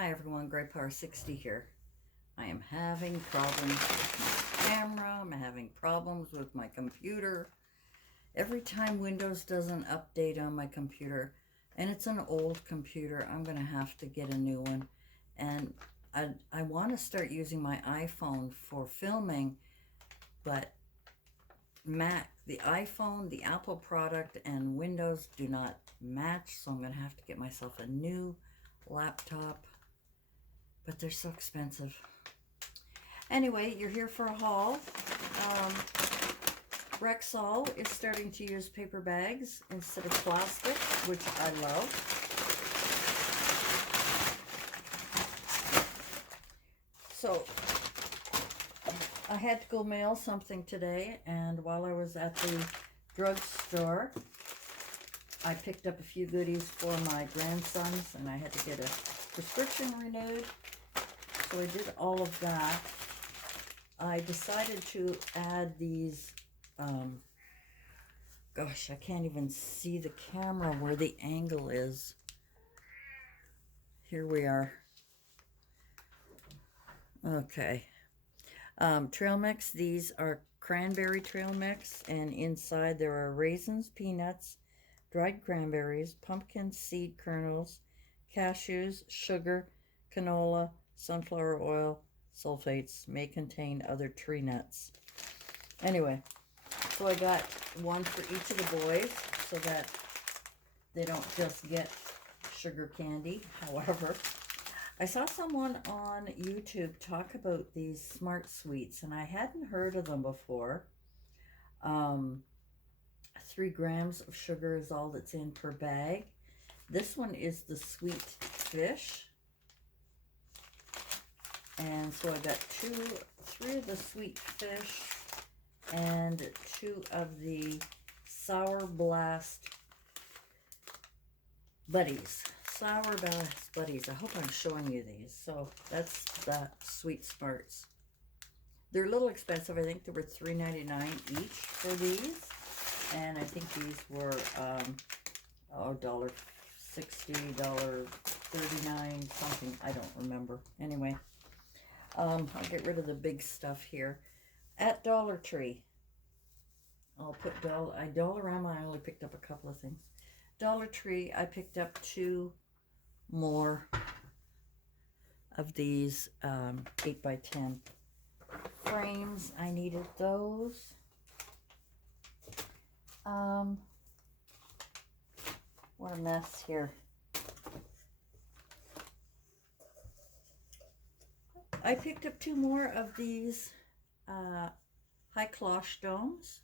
Hi everyone, Grey Power 60 here. I am having problems with my camera. I'm having problems with my computer. Every time Windows doesn't update on my computer, and it's an old computer, I'm going to have to get a new one. And I want to start using my iPhone for filming, but the iPhone, the Apple product, and Windows do not match, so I'm going to have to get myself a new laptop. But they're so expensive. Anyway, you're here for a haul. Rexall is starting to use paper bags instead of plastic, which I love. So, I had to go mail something today, and while I was at the drugstore, I picked up a few goodies for my grandsons, and I had to get a prescription renewed. So I did all of that. I decided to add these, gosh, I can't even see the camera where the angle is. Here we are. Okay. Trail mix. These are cranberry trail mix, and inside there are raisins, peanuts, dried cranberries, pumpkin seed kernels, cashews, sugar, canola, sunflower oil, sulfates, may contain other tree nuts. Anyway, so I got one for each of the boys so that they don't just get sugar candy. However, I saw someone on YouTube talk about these Smart Sweets, and I hadn't heard of them before. 3 grams of sugar is all that's in per bag. This one is the sweet fish. And so I got 3 of the sweet fish and 2 of the Sour Blast Buddies. Sour Blast Buddies. I hope I'm showing you these. So that's the Sweet Smarts. They're a little expensive. I think they were $3.99 each for these. And I think these were $1.60, $1.39, something. I don't remember. Anyway. I'll get rid of the big stuff here. At Dollar Tree, I'll put Dollarama, I only picked up a couple of things. Dollar Tree, I picked up 2 more of these 8x10 frames. I needed those. What a mess here. I picked up 2 more of these high cloche domes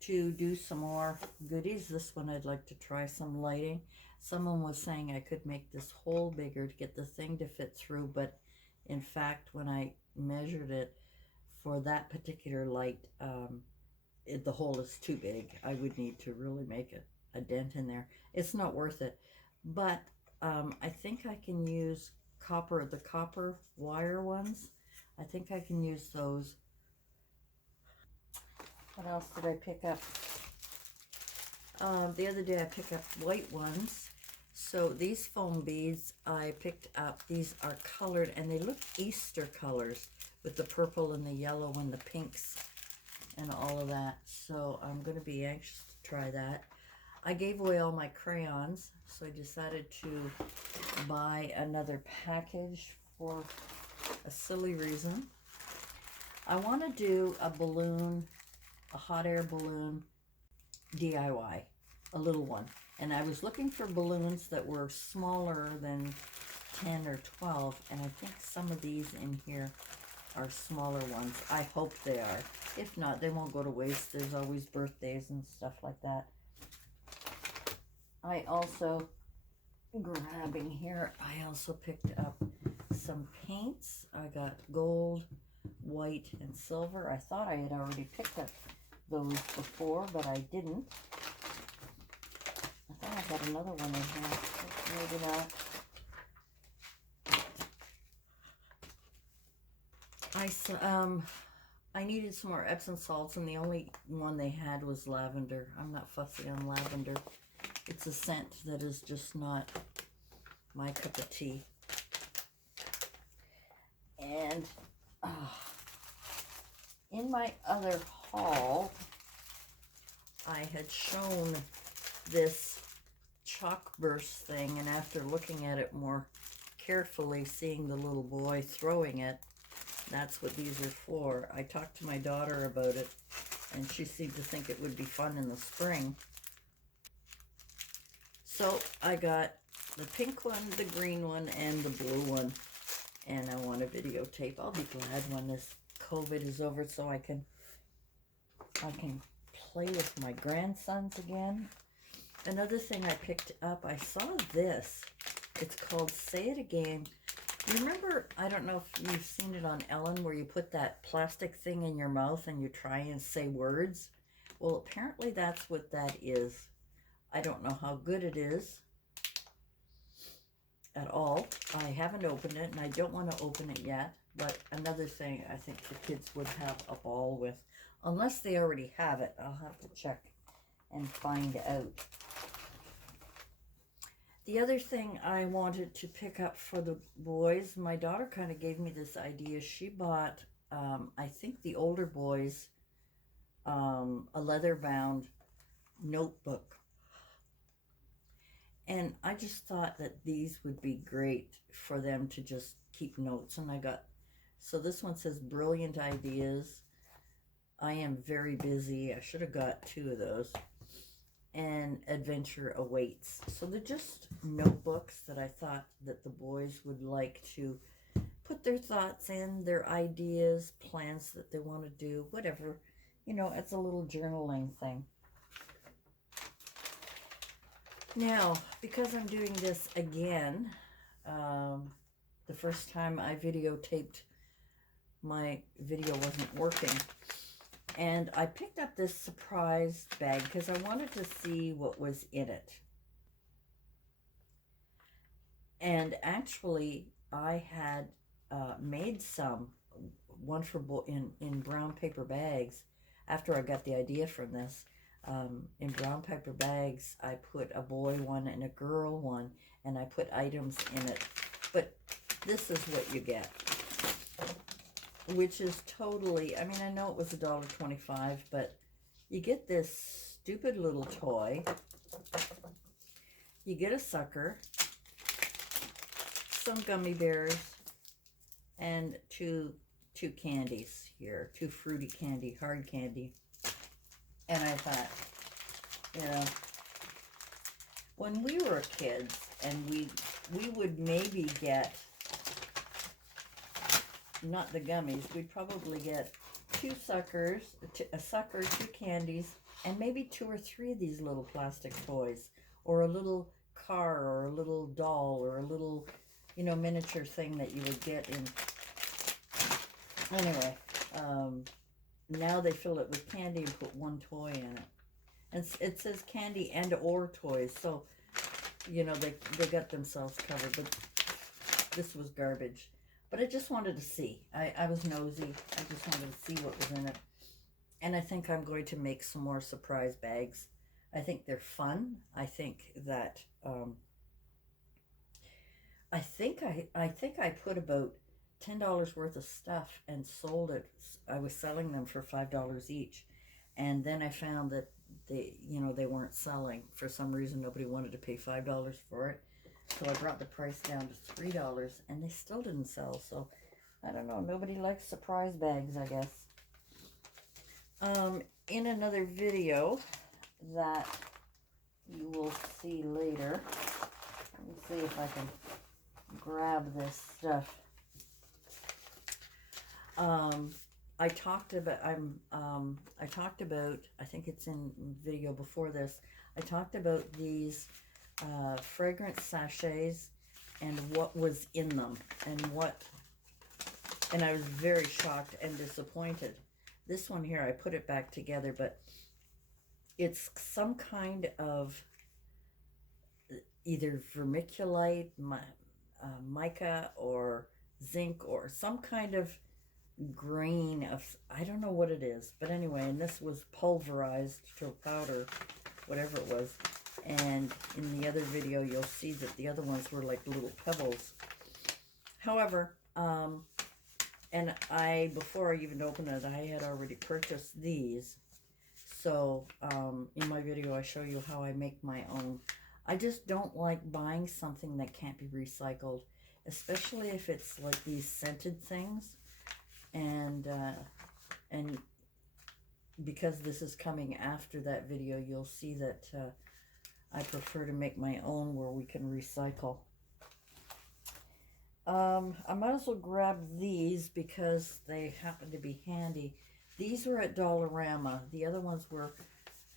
to do some more goodies. This one I'd like to try some lighting. Someone was saying I could make this hole bigger to get the thing to fit through, but in fact when I measured it for that particular light, the hole is too big. I would need to really make a dent in there. It's not worth it. But I think I can use the copper wire ones. I think I can use those. What else did I pick up? The other day I picked up white ones. So these foam beads I picked up. These are colored and they look Easter colors with the purple and the yellow and the pinks and all of that. So I'm going to be anxious to try that. I gave away all my crayons, so I decided to buy another package for a silly reason. I want to do a balloon, a hot air balloon DIY, a little one. And I was looking for balloons that were smaller than 10 or 12, and I think some of these in here are smaller ones. I hope they are. If not, they won't go to waste. There's always birthdays and stuff like that. I also, grabbing here, I also picked up some paints. I got gold, white, and silver. I thought I had already picked up those before, but I didn't. I thought I got another one in here. Maybe not. I needed some more Epsom salts, and the only one they had was lavender. I'm not fussy on lavender. It's a scent that is just not my cup of tea. And in my other haul, I had shown this chalk burst thing, and after looking at it more carefully, seeing the little boy throwing it, that's what these are for. I talked to my daughter about it, and she seemed to think it would be fun in the spring. So I got the pink one, the green one, and the blue one, and I want to videotape. I'll be glad when this COVID is over so I can play with my grandsons again. Another thing I picked up, I saw this. It's called Say It Again. You remember, I don't know if you've seen it on Ellen, where you put that plastic thing in your mouth and you try and say words? Well, apparently that's what that is. I don't know how good it is at all. I haven't opened it, and I don't want to open it yet. But another thing I think the kids would have a ball with. Unless they already have it. I'll have to check and find out. The other thing I wanted to pick up for the boys, my daughter kind of gave me this idea. She bought, I think the older boys, a leather-bound notebook. And I just thought that these would be great for them to just keep notes. And I got, so this one says brilliant ideas. I am very busy. I should have got 2 of those. And adventure awaits. So they're just notebooks that I thought that the boys would like to put their thoughts in, their ideas, plans that they want to do, whatever. You know, it's a little journaling thing. Now, because I'm doing this again, the first time I videotaped, my video wasn't working. And I picked up this surprise bag because I wanted to see what was in it. And actually, I had made one for in brown paper bags. After I got the idea from this, in brown paper bags, I put a boy one and a girl one, and I put items in it. But this is what you get, which is totally, I mean, I know it was $1.25, but you get this stupid little toy. You get a sucker, some gummy bears, and two candies here, 2 fruity candy, hard candy. And I thought, you know, when we were kids, and we would maybe get, not the gummies, we'd probably get 2 suckers, a sucker, 2 candies, and maybe 2 or 3 of these little plastic toys, or a little car, or a little doll, or a little, you know, miniature thing that you would get in. Anyway, now they fill it with candy and put 1 toy in it. And it says candy and or toys, so, you know, they got themselves covered, but this was garbage. But I just wanted to see. I was nosy. I just wanted to see what was in it. And I think I'm going to make some more surprise bags. I think they're fun. I think that, I think I put about $10 worth of stuff and sold it. I was selling them for $5 each. And then I found that they weren't selling. For some reason, nobody wanted to pay $5 for it. So I brought the price down to $3, and they still didn't sell. So, I don't know. Nobody likes surprise bags, I guess. In another video that you will see later, let me see if I can grab this stuff. I talked about, I think it's in video before this, I talked about these fragrant sachets and what was in them, and I was very shocked and disappointed. This one here, I put it back together, but it's some kind of either vermiculite, mica, or zinc, or some kind of grain of, I don't know what it is, but anyway, and this was pulverized to a powder, whatever it was, And in the other video, you'll see that the other ones were like little pebbles. However, and before I even opened it, I had already purchased these. So, in my video, I show you how I make my own. I just don't like buying something that can't be recycled, especially if it's like these scented things. And because this is coming after that video, you'll see that I prefer to make my own where we can recycle. I might as well grab these because they happen to be handy. These were at Dollarama. The other ones were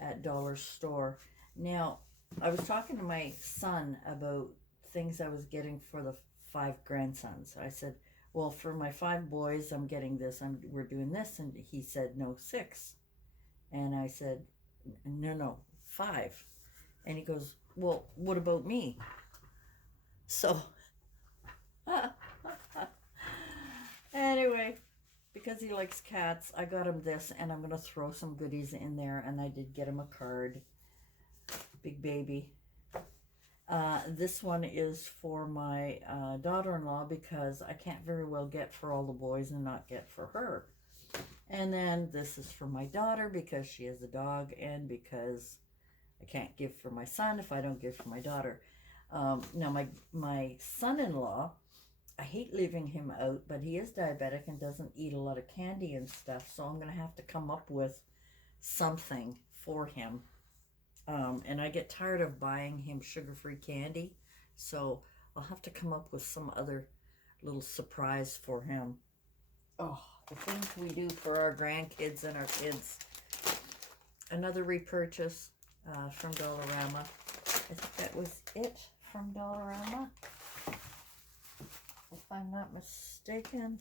at Dollar Store. Now, I was talking to my son about things I was getting for the 5 grandsons. I said, well, for my 5 boys, I'm getting this. We're doing this. And he said, no, 6. And I said, no, 5. And he goes, well, what about me? So, anyway, because he likes cats, I got him this, and I'm going to throw some goodies in there, and I did get him a card. Big baby. This one is for my daughter-in-law because I can't very well get for all the boys and not get for her. And then this is for my daughter because she has a dog, and because I can't give for my son if I don't give for my daughter. Now, my son-in-law, I hate leaving him out, but he is diabetic and doesn't eat a lot of candy and stuff, so I'm going to have to come up with something for him. And I get tired of buying him sugar-free candy, so I'll have to come up with some other little surprise for him. Oh, the things we do for our grandkids and our kids. Another repurchase from Dollarama. I think that was it from Dollarama, if I'm not mistaken.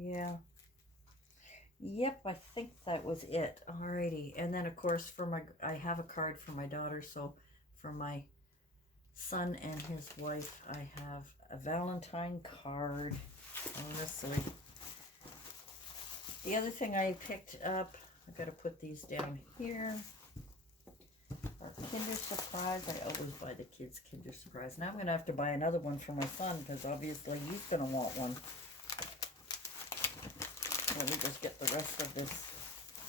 Yeah. Yep, I think that was it. Alrighty. And then, of course, I have a card for my daughter, so for my son and his wife, I have a Valentine card, honestly. The other thing I picked up, I've got to put these down here, are Kinder Surprise. I always buy the kids Kinder Surprise. Now I'm going to have to buy another one for my son, because obviously he's going to want one. Let me just get the rest of this.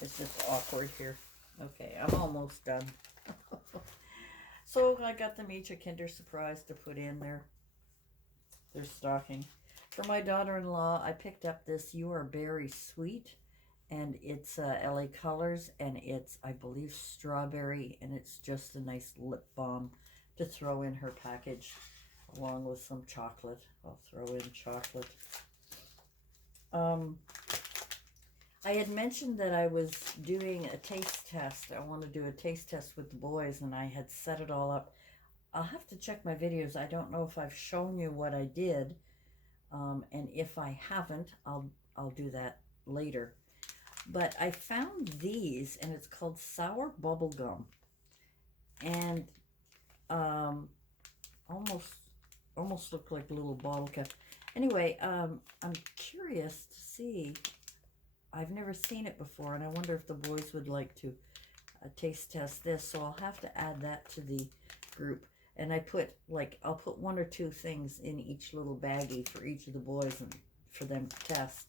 It's just awkward here. Okay, I'm almost done. So I got them each a Kinder Surprise to put in their stocking. For my daughter-in-law, I picked up this You Are Berry Sweet, and it's LA Colors, and it's, I believe, strawberry, and it's just a nice lip balm to throw in her package, along with some chocolate. I'll throw in chocolate. I had mentioned that I was doing a taste test. I want to do a taste test with the boys, and I had set it all up. I'll have to check my videos. I don't know if I've shown you what I did, and if I haven't, I'll do that later. But I found these, and it's called Sour Bubble Gum, and almost look like little bottle caps. Anyway, I'm curious to see. I've never seen it before, and I wonder if the boys would like to taste test this. So I'll have to add that to the group. And I'll put 1 or 2 things in each little baggie for each of the boys and for them to test.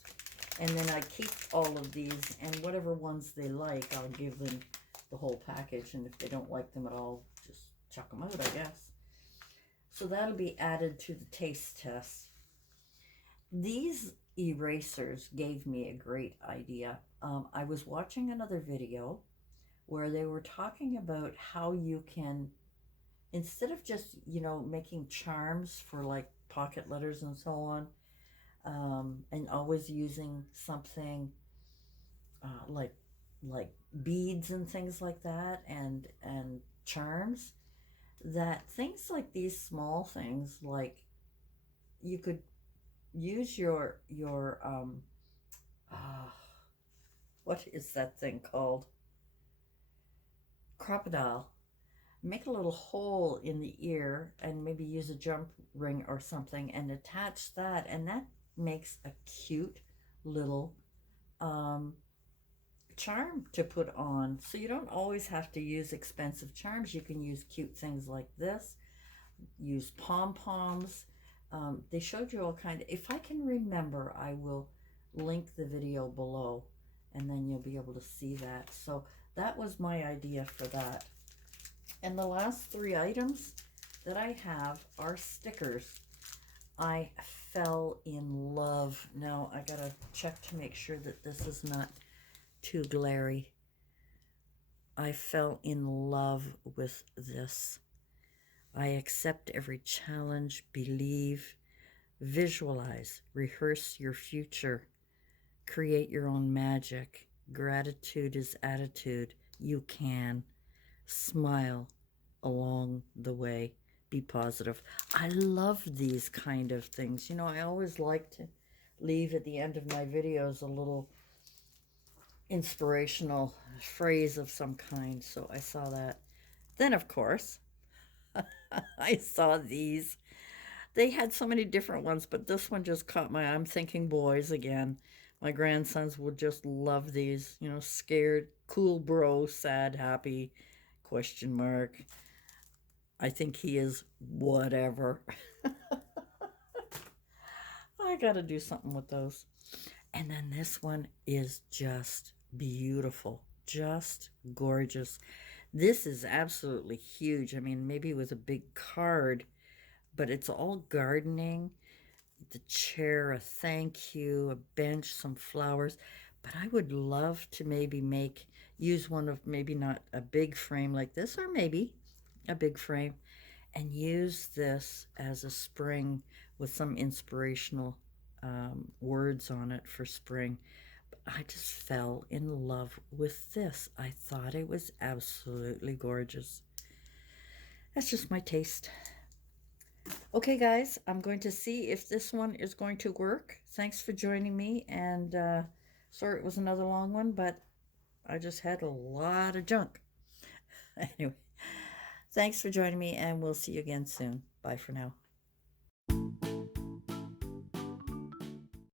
And then I keep all of these, and whatever ones they like, I'll give them the whole package. And if they don't like them at all, just chuck them out, I guess. So that'll be added to the taste test. These erasers gave me a great idea. I was watching another video where they were talking about how you can, instead of just, making charms for like pocket letters and so on, and always using something like beads and things like that, and charms, that things like these small things, like you could use your what is that thing called? Crocodile. Make a little hole in the ear and maybe use a jump ring or something and attach that, and that makes a cute little charm to put on. So you don't always have to use expensive charms. You can use cute things like this. Use pom-poms. They showed you all kind of, if I can remember, I will link the video below and then you'll be able to see that. So that was my idea for that. And the last 3 items that I have are stickers. I fell in love. Now I gotta check to make sure that this is not too glary. I fell in love with this. I accept every challenge, believe, visualize, rehearse your future, create your own magic. Gratitude is attitude. You can. Smile along the way. Be positive. I love these kind of things. You know, I always like to leave at the end of my videos a little inspirational phrase of some kind. So I saw that. Then, of course, I saw these. They had so many different ones, but this one just caught my eye. I'm thinking boys again. My grandsons would just love these. You know, scared, cool bro, sad, happy, question mark. I think he is whatever. I gotta do something with those. And then this one is just beautiful, just gorgeous. This is absolutely huge. I mean, maybe it was a big card, but it's all gardening. The chair, a thank you, a bench, some flowers. But I would love to maybe use one of, maybe not a big frame like this, or maybe a big frame, and use this as a spring with some inspirational words on it for spring. I just fell in love with this. I thought it was absolutely gorgeous. That's just my taste. Okay, guys, I'm going to see if this one is going to work. Thanks for joining me, and sorry it was another long one, but I just had a lot of junk. Anyway, thanks for joining me, and we'll see you again soon. Bye for now.